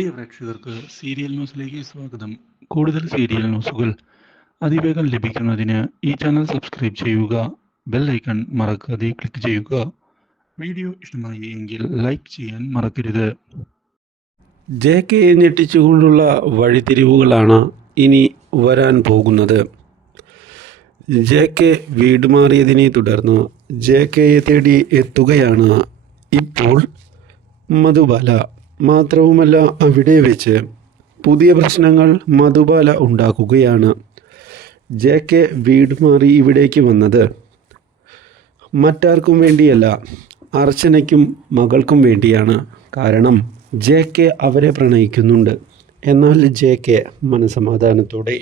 പ്രിയ പ്രേക്ഷകർക്ക് സീരിയൽ ന്യൂസിലേക്ക് സ്വാഗതം. കൂടുതൽ സീരിയൽ ന്യൂസുകൾ അതിവേഗം ലഭിക്കുന്നതിന് ഈ ചാനൽ സബ്സ്ക്രൈബ് ചെയ്യുക ബെൽ ഐക്കൺ മറക്കാതെ ക്ലിക്ക് ചെയ്യുക. വീഡിയോ ഇഷ്ടമായി എങ്കിൽ ലൈക്ക് ചെയ്യാൻ മറക്കരുത്. ജെ കെ ഞെട്ടിച്ചുകൊണ്ടുള്ള വഴിത്തിരിവുകളാണ് ഇനി വരാൻ പോകുന്നത്. ജെ കെ വീട് മാറിയതിനെ തുടർന്ന് ജെ കെയെ തേടി എത്തുകയാണ് ഇപ്പോൾ മധുബാല. മാത്രവുമല്ല അവിടെ വെച്ച് പുതിയ പ്രശ്നങ്ങൾ മധുബാല ഉണ്ടാക്കുകയാണ്. ജെ കെ വീട് മാറി ഇവിടേക്ക് വന്നത്. മറ്റാർക്കും വേണ്ടിയല്ല അർച്ചനയ്ക്കും മകൾക്കും വേണ്ടിയാണ്. കാരണം ജെ കെ അവരെ പ്രണയിക്കുന്നുണ്ട്. എന്നാൽ ജെ കെ മനസമാധാനത്തോടെ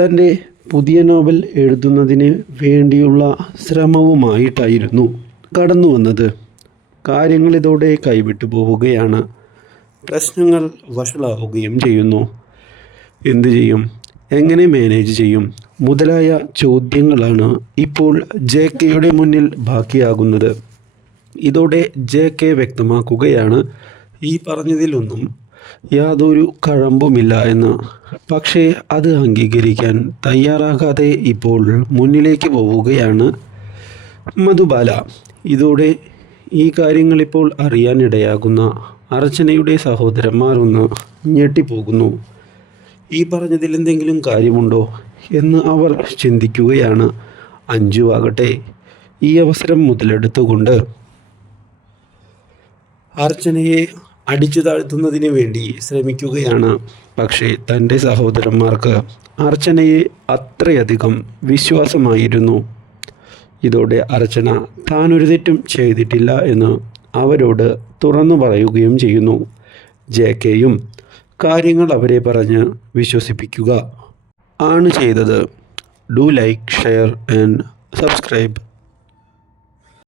തന്റെ പുതിയ നോവൽ എഴുതുന്നതിന് വേണ്ടിയുള്ള ശ്രമവുമായിട്ടായിരുന്നു കടന്നു വന്നത് കാര്യങ്ങൾ ഇതോടെ കൈവിട്ടു പോവുകയാണ്. പ്രശ്നങ്ങൾ വഷളാവുകയും ചെയ്യുന്നു. എന്തു ചെയ്യും? എങ്ങനെ മാനേജ് ചെയ്യും? മുതലായ ചോദ്യങ്ങളാണ് ഇപ്പോൾ ജെ കെയുടെ മുന്നിൽ ബാക്കിയാകുന്നത്. ഇതോടെ ജെ കെ വ്യക്തമാക്കുകയാണ്. ഈ പറഞ്ഞതിലൊന്നും യാതൊരു കഴമ്പുമില്ല എന്ന്. പക്ഷേ അത് അംഗീകരിക്കാൻ തയ്യാറാകാതെ ഇപ്പോൾ മുന്നിലേക്ക് പോവുകയാണ് മധുബാല. ഇതോടെ ഈ കാര്യങ്ങളിപ്പോൾ അറിയാനിടയാകുന്ന അർച്ചനയുടെ സഹോദരന്മാർ ഒന്ന് ഞെട്ടിപ്പോകുന്നു. ഈ പറഞ്ഞതിൽ എന്തെങ്കിലും കാര്യമുണ്ടോ എന്ന് അവർ ചിന്തിക്കുകയാണ്. അഞ്ജു ആകട്ടെ ഈ അവസരം മുതലെടുത്തുകൊണ്ട് അർച്ചനയെ അടിച്ചു താഴ്ത്തുന്നതിന് വേണ്ടി ശ്രമിക്കുകയാണ്. പക്ഷേ തന്റെ സഹോദരന്മാർക്ക് അർച്ചനയെ അത്രയധികം വിശ്വാസമായിരുന്നു. ഇതോടെ അർച്ചന താൻ ഒരു തെറ്റും ചെയ്തിട്ടില്ല എന്ന് അവരോട് തുറന്നു പറയുകയും ചെയ്യുന്നു. ജെ കെയും കാര്യങ്ങൾ അവരെ പറഞ്ഞ് വിശ്വസിപ്പിക്കുക. ആണ് ചെയ്തത്. Do like share and subscribe.